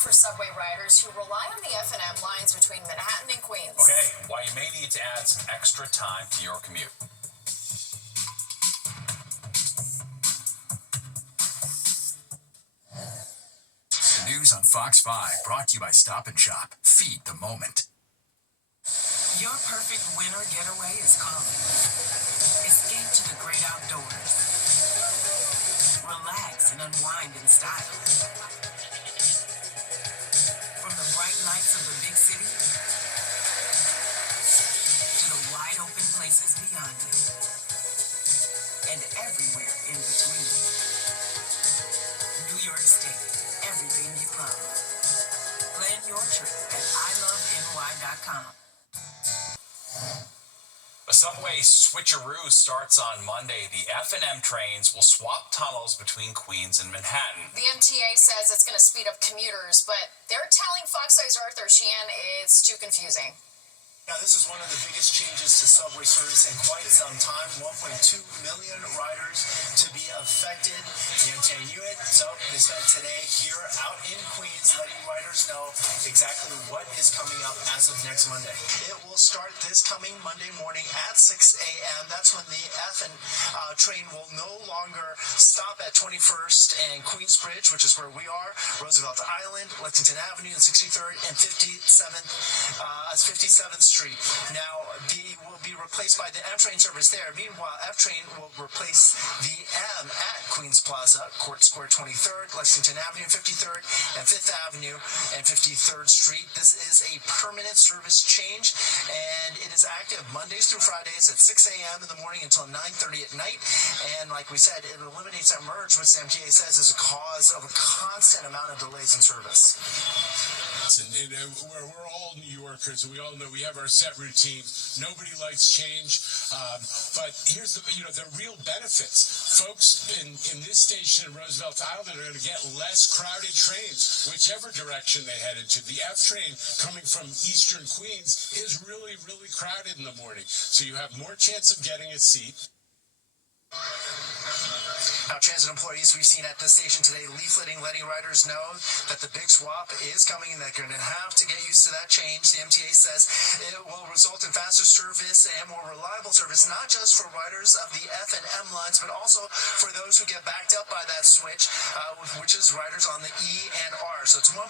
for subway riders who rely on the F&M lines between Manhattan and Queens. Okay, why you may need to add some extra time to your commute. The news on Fox 5, brought to you by Stop and Shop. Feed the moment. Your perfect winter getaway is calling. Escape to the great outdoors. Relax and unwind in style. From the bright lights of the big city to the wide open places beyond it. And everywhere in between. New York State, everything you love. Plan your trip at iloveny.com. A subway switcheroo starts on Monday. The F&M trains will swap tunnels between Queens and Manhattan. The MTA says it's going to speed up commuters, but they're telling Fox 5's Arthur Sheehan it's too confusing. Now, this is one of the biggest changes to subway service in quite some time. 1.2 million riders to be affected. The MTA knew it, so they spent today here out in Queens letting riders know exactly what is coming up as of next Monday. It will start this coming Monday morning at 6 a.m. That's when the train will no longer stop at 21st and Queensbridge, which is where we are, Roosevelt Island, Lexington Avenue, and 63rd and 57th Street. Now, will be replaced by the M train service there. Meanwhile, F train will replace the M at Queens Plaza, Court Square 23rd, Lexington Avenue, 53rd, and 5th Avenue, and 53rd Street. This is a permanent service change, and it is active Mondays through Fridays at 6 a.m. in the morning until 9:30 at night. And like we said, it eliminates that merge, which the MTA says is a cause of a constant amount of delays in service. We're all New Yorkers, and we all know we have our set routines. Nobody likes change, but here's the real benefits. Folks in this station in Roosevelt Island are going to get less crowded trains, whichever direction they head into. The F train coming from Eastern Queens is really, really crowded in the morning, so you have more chance of getting a seat. Now, transit employees we've seen at the station today leafleting, letting riders know that the big swap is coming and they're going to have to get used to that change. The MTA says it will result in faster service and more reliable service, not just for riders of the F and M lines, but also for those who get backed up by that switch, which is riders on the E and R. So it's 1.2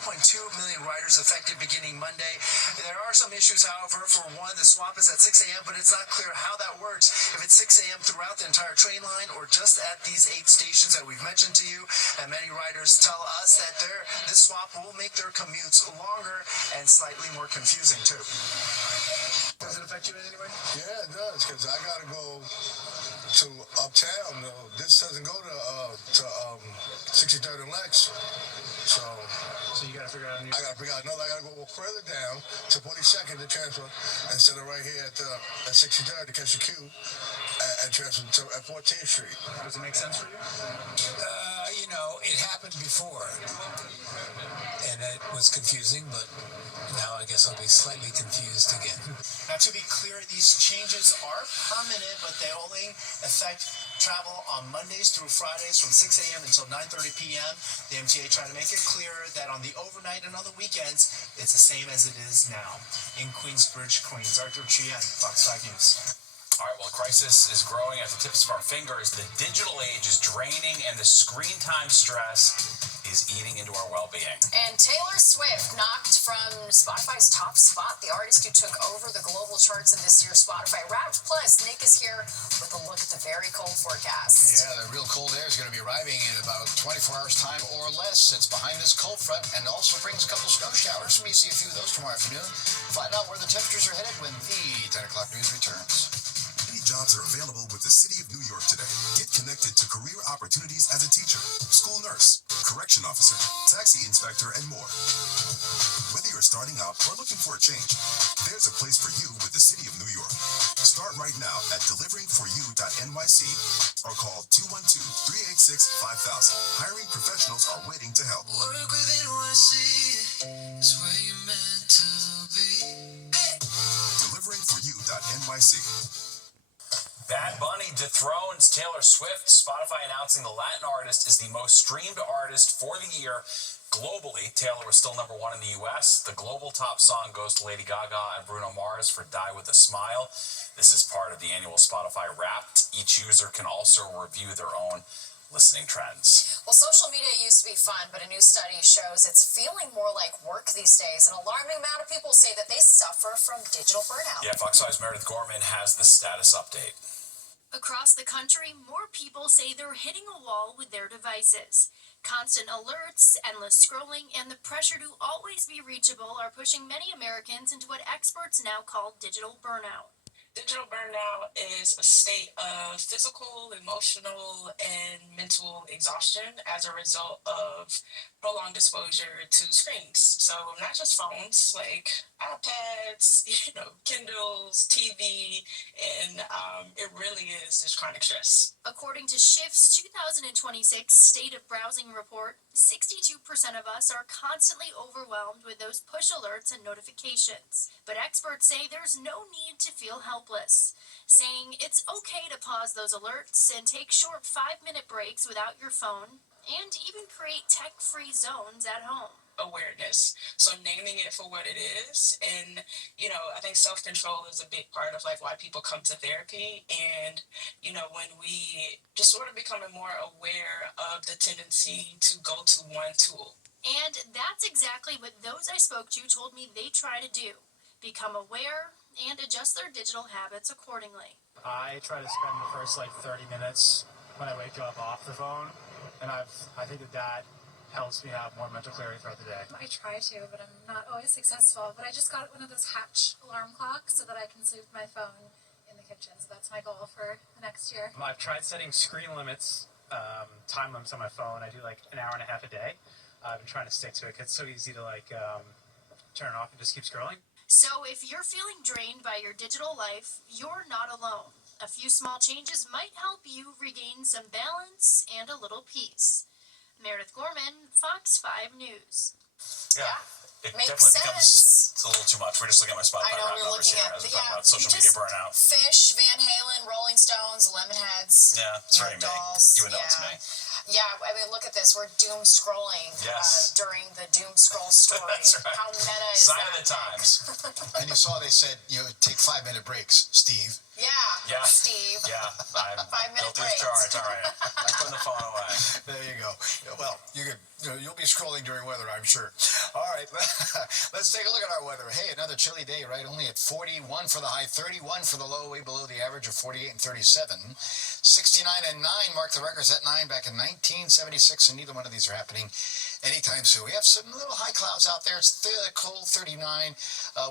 million riders affected beginning Monday. There are some issues, however. For one, the swap is at 6 a.m., but it's not clear how that works, if it's 6 a.m. throughout the entire train line or just at these 8 stations that we've mentioned to you. And many riders tell us that this swap will make their commutes longer and slightly more confusing too. Does it affect you in any way? Yeah, it does, because I got to go to uptown. This doesn't go to 63rd and Lex. So you got to figure out. I got to figure out. I got to go further down to 42nd to transfer instead of right here at 63rd to catch the Q and transfer to at 14th Street. Does it make sense for you? It happened before, and it was confusing, but now I guess I'll be slightly confused again. Now, to be clear, these changes are permanent, but they only affect travel on Mondays through Fridays from 6 a.m. until 9:30 p.m. The MTA trying to make it clear that on the overnight and on the weekends, it's the same as it is now. In Queensbridge, Queens, Arthur Sheehan, Fox 5 News. All right, well, the crisis is growing at the tips of our fingers. The digital age is draining, and the screen time stress is eating into our well-being. And Taylor Swift knocked from Spotify's top spot, the artist who took over the global charts in this year's Spotify Wrapped. Plus, Nick is here with a look at the very cold forecast. Yeah, the real cold air is going to be arriving in about 24 hours' time or less. It's behind this cold front and also brings a couple snow showers. We may see a few of those tomorrow afternoon. Find out where the temperatures are headed when the 10 o'clock news returns. Jobs are available with the City of New York today. Get connected to career opportunities as a teacher, school nurse, correction officer, taxi inspector, and more. Whether you're starting out or looking for a change, there's a place for you with the City of New York. Start right now at deliveringforyou.nyc or call 212-386-5000. Hiring professionals are waiting to help. Work with NYC is where you're meant to be. Deliveringforyou.nyc. Bad Bunny dethrones Taylor Swift. Spotify announcing the Latin artist is the most streamed artist for the year. Globally, Taylor was still number 1 in the US. The global top song goes to Lady Gaga and Bruno Mars for Die With a Smile. This is part of the annual Spotify Wrapped. Each user can also review their own listening trends. Well, social media used to be fun, but a new study shows it's feeling more like work these days. An alarming amount of people say that they suffer from digital burnout. Yeah, Fox 5's Meredith Gorman has the status update. Across the country, more people say they're hitting a wall with their devices. Constant alerts, endless scrolling, and the pressure to always be reachable are pushing many Americans into what experts now call digital burnout. Digital burnout is a state of physical, emotional, and mental exhaustion as a result of prolonged exposure to screens. So not just phones, like iPads, Kindles, TV, and it really is this chronic stress. According to Shift's 2026 State of Browsing report, 62% of us are constantly overwhelmed with those push alerts and notifications. But experts say there's no need to feel helpless, saying it's okay to pause those alerts and take short 5-minute breaks without your phone, and even create tech-free zones at home. Awareness. So naming it for what it is. And, I think self-control is a big part of why people come to therapy. And, when we just sort of becoming more aware of the tendency to go to one tool. And that's exactly what those I spoke to told me they try to do. Become aware and adjust their digital habits accordingly. I try to spend the first 30 minutes when I wake up off the phone. And I think that helps me have more mental clarity throughout the day. I try to, but I'm not always successful. But I just got one of those Hatch alarm clocks so that I can sleep with my phone in the kitchen. So that's my goal for the next year. I've tried setting screen limits, time limits on my phone. I do an hour and a half a day. I've been trying to stick to it. It's so easy to turn it off and just keep scrolling. So if you're feeling drained by your digital life, you're not alone. A few small changes might help you regain some balance and a little peace. Meredith Gorman, Fox 5 News. Yeah. It Makes definitely becomes sense. a little too much. We're just looking at my Spotify I know, Wrapped we're numbers looking here at as we're talking about social media burnout. Fish, Van Halen, Rolling Stones, Lemonheads. Yeah, it's very me. Dolls. You would know it's me. Yeah, I mean, look at this. We're doom scrolling during the doom scroll story. That's right. How meta is Sign that? of the times. And you saw they said, take 5-minute breaks, Steve. Yeah, Steve. Yeah, I'm 5-minute guilty as breaks. charged. All right, I'm putting the phone away. There you go. Well, you'll be scrolling during weather, I'm sure. All right, let's take a look at our weather. Hey, another chilly day, right? Only at 41 for the high, 31 for the low, way below the average of 48 and 37. 69 and 9 marked the records at 9 back in 1976, and neither one of these are happening anytime soon. We have some little high clouds out there. It's cold, 39.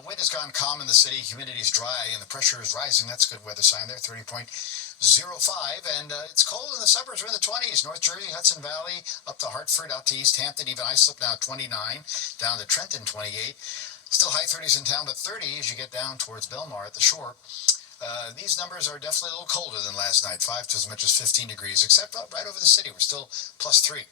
Wind has gone calm in the city. Humidity is dry, and the pressure is rising. That's a good weather sign there, 30.05. And it's cold in the suburbs. We're in the 20s. North Jersey, Hudson Valley, up to Hartford, out to East Hampton. Even Islip now 29, down to Trenton 28. Still high 30s in town, but 30 as you get down towards Belmar at the shore. These numbers are definitely a little colder than last night, 5 to as much as 15 degrees, except right over the city. We're still +3.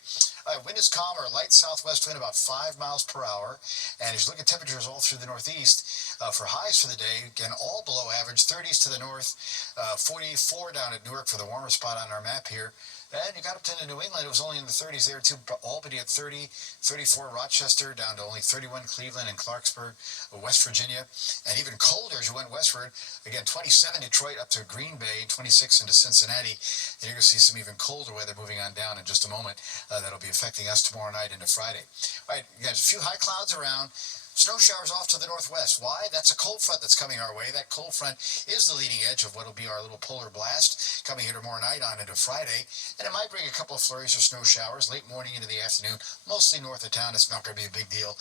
Wind is calm, or light southwest wind, about 5 miles per hour. And as you look at temperatures all through the northeast, for highs for the day, again, all below average, 30s to the north, 44 down at Newark for the warmer spot on our map here. And you got up to New England, it was only in the 30s there too. Albany at 30, 34 Rochester, down to only 31 Cleveland and Clarksburg, West Virginia. And even colder as you went westward. Again, 27 Detroit up to Green Bay, 26 into Cincinnati. And you're going to see some even colder weather moving on down in just a moment. That'll be affecting us tomorrow night into Friday. All right, you guys, a few high clouds around. Snow showers off to the northwest. Why? That's a cold front that's coming our way. That cold front is the leading edge of what will be our little polar blast coming here tomorrow night on into Friday. And it might bring a couple of flurries or snow showers late morning into the afternoon, mostly north of town. It's not going to be a big deal.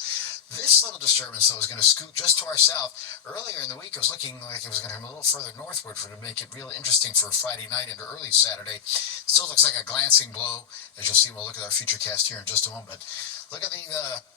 This little disturbance, though, is going to scoot just to our south. Earlier in the week, it was looking like it was going to come a little further northward to make it real interesting for Friday night into early Saturday. Still looks like a glancing blow, as you'll see. We'll look at our futurecast here in just a moment. Look at the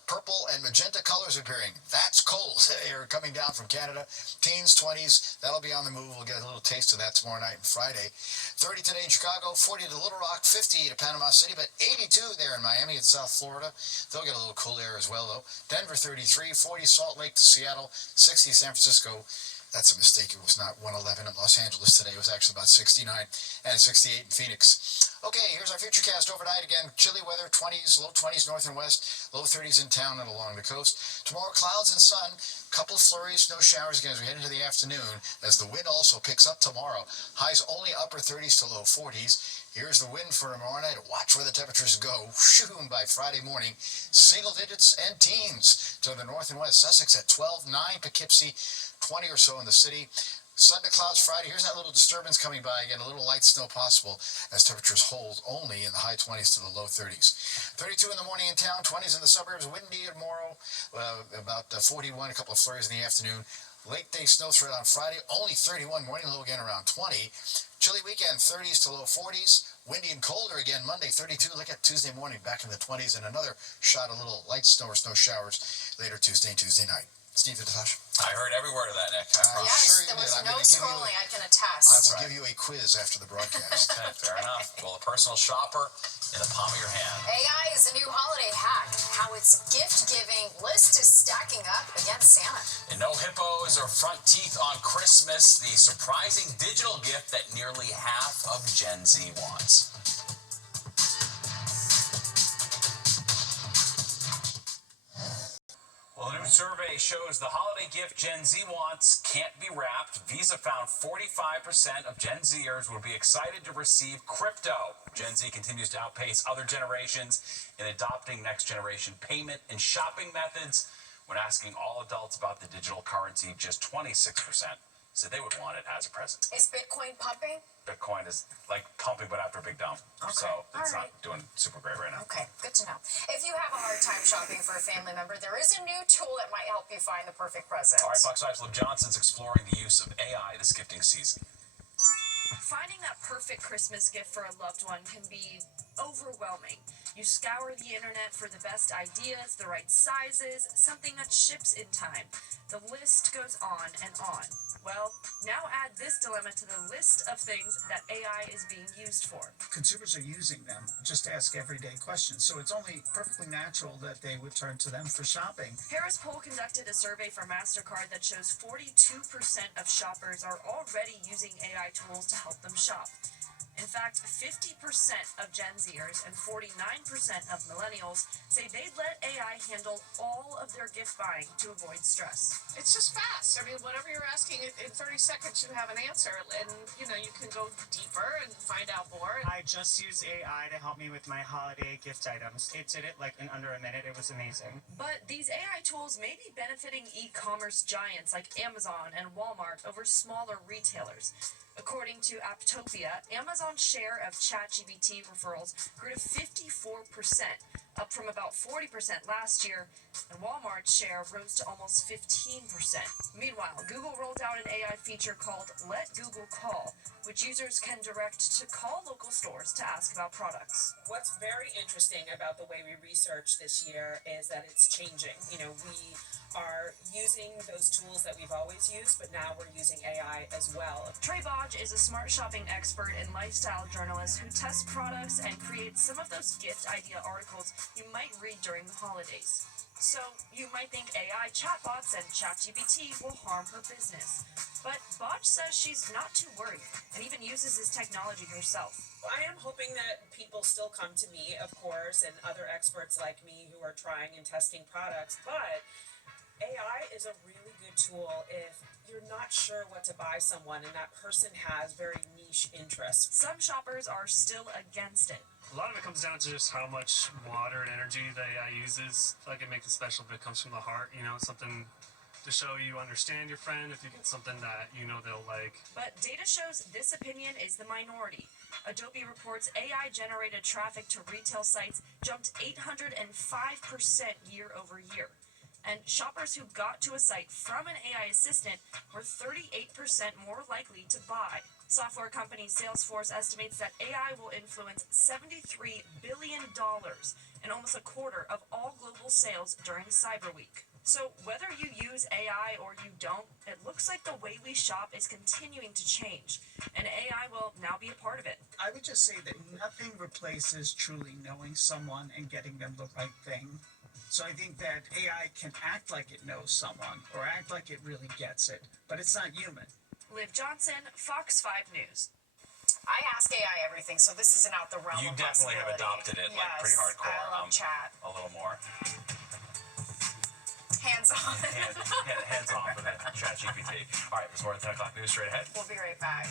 purple and magenta colors appearing. That's cold. They're coming down from Canada. Teens, 20s. That'll be on the move. We'll get a little taste of that tomorrow night and Friday. 30 today in Chicago, 40 to Little Rock, 50 to Panama City, but 82 there in Miami and South Florida. They'll get a little cool air as well, though. Denver, 33, 40 Salt Lake to Seattle, 60 San Francisco, That's a mistake. It was not 111 in Los Angeles today. It was actually about 69 and 68 in Phoenix. Okay, here's our futurecast overnight again. Chilly weather, 20s, low 20s north and west, low 30s in town and along the coast. Tomorrow, clouds and sun, couple of flurries, no showers again as we head into the afternoon, as the wind also picks up tomorrow. Highs only upper 30s to low 40s. Here's the wind for tomorrow night. Watch where the temperatures go. Shoom by Friday morning. Single digits and teens to the north and west. Sussex at 12, 9 Poughkeepsie, 20 or so in the city. Sun to clouds Friday. Here's that little disturbance coming by again. A little light snow possible as temperatures hold only in the high 20s to the low 30s. 32 in the morning in town, 20s in the suburbs. Windy tomorrow, about 41. A couple of flurries in the afternoon. Late day snow threat on Friday. Only 31. Morning low again around 20. Chilly weekend, 30s to low 40s. Windy and colder again Monday, 32. Look at Tuesday morning, back in the 20s. And another shot of little light snow or snow showers later Tuesday and Tuesday night. Steve Natasha. I heard every word of that, Nick. Yes, there was no scrolling, I can attest. I will give you a quiz after the broadcast. Okay, fair enough. Well, a personal shopper in the palm of your hand. AI is a new holiday hack. How its gift-giving list is stacking up against Santa. And no hippos or front teeth on Christmas, the surprising digital gift that nearly half of Gen Z wants. Well, a new survey shows the holiday gift Gen Z wants can't be wrapped. Visa found 45% of Gen Zers would be excited to receive crypto. Gen Z continues to outpace other generations in adopting next-generation payment and shopping methods. When asking all adults about the digital currency, just 26% said they would want it as a present. Is Bitcoin pumping? Bitcoin is like pumping, but after a big dump. Okay. So it's All right. not doing super great right now. Okay, good to know. If you have a hard time shopping for a family member, there is a new tool that might help you find the perfect present. All right, Fox 5's Liv Johnson's exploring the use of AI this gifting season. Finding that perfect Christmas gift for a loved one can be overwhelming. You scour the internet for the best ideas, the right sizes, something that ships in time. The list goes on and on. Well, now add this dilemma to the list of things that AI is being used for. Consumers are using them just to ask everyday questions, so it's only perfectly natural that they would turn to them for shopping. Harris Poll conducted a survey for MasterCard that shows 42% of shoppers are already using AI tools to help them shop. In fact, 50% of Gen Zers and 49% of millennials say they'd let AI handle all of their gift buying to avoid stress. It's just fast. I mean, whatever you're asking, in 30 seconds you have an answer, and you can go deeper and find out more. I just used AI to help me with my holiday gift items. It did it like in under a minute. It was amazing. But these AI tools may be benefiting e-commerce giants like Amazon and Walmart over smaller retailers. According to Apptopia, Amazon's share of ChatGPT referrals grew to 54%, up from about 40% last year, and Walmart's share rose to almost 15%. Meanwhile, Google rolled out an AI feature called Let Google Call, which users can direct to call local stores to ask about products. What's very interesting about the way we research this year is that it's changing. We are using those tools that we've always used, but now we're using AI as well. Trey Bodge is a smart shopping expert and lifestyle journalist who tests products and creates some of those gift idea articles you might read during the holidays. So you might think AI chatbots and ChatGPT will harm her business. But Bodge says she's not too worried and even uses this technology herself. I am hoping that people still come to me, of course, and other experts like me who are trying and testing products, but AI is a really good tool if you're not sure what to buy someone and that person has very niche interests. Some shoppers are still against it. A lot of it comes down to just how much water and energy the AI uses. I feel like it makes it special if it comes from the heart, something to show you understand your friend, if you get something that they'll like. But data shows this opinion is the minority. Adobe reports AI-generated traffic to retail sites jumped 805% year over year. And shoppers who got to a site from an AI assistant were 38% more likely to buy. Software company Salesforce estimates that AI will influence $73 billion and almost a quarter of all global sales during Cyber Week. So whether you use AI or you don't, it looks like the way we shop is continuing to change, and AI will now be a part of it. I would just say that nothing replaces truly knowing someone and getting them the right thing. So I think that AI can act like it knows someone or act like it really gets it, but it's not human. Liv Johnson, Fox 5 News. I ask AI everything, so this isn't out the realm You of definitely have possibility. adopted it like pretty Yes, hardcore. I love chat. A little more. Hands on. Hands off with it. ChatGPT. All right, there's more at 10 o'clock news straight ahead. We'll be right back.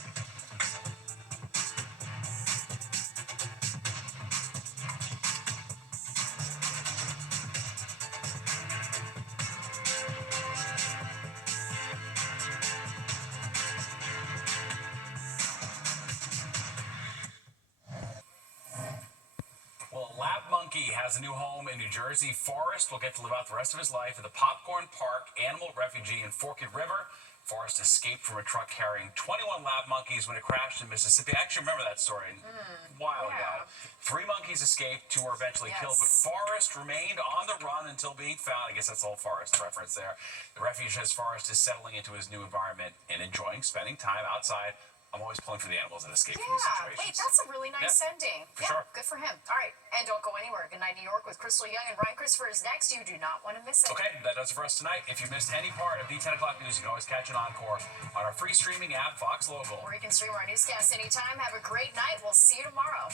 Well, a lab monkey has a new home in New Jersey. Forrest will get to live out the rest of his life at the Popcorn Park Animal Refuge in Forked River. Forrest escaped from a truck carrying 21 lab monkeys when it crashed in Mississippi. I actually remember that story a while ago. 3 monkeys escaped, 2 were eventually killed, but Forrest remained on the run until being found. I guess that's the whole Forrest reference there. The refuge says Forrest is settling into his new environment and enjoying spending time outside. I'm always pulling for the animals that escape from these situations. Wait, that's a really nice ending. Sure. Good for him. All right, and don't go anywhere. Good night, New York, with Crystal Young and Ryan Christopher is next. You do not want to miss it. Okay, that does it for us tonight. If you missed any part of the 10 o'clock news, you can always catch an encore on our free streaming app, Fox Local. Or you can stream our newscast anytime. Have a great night. We'll see you tomorrow.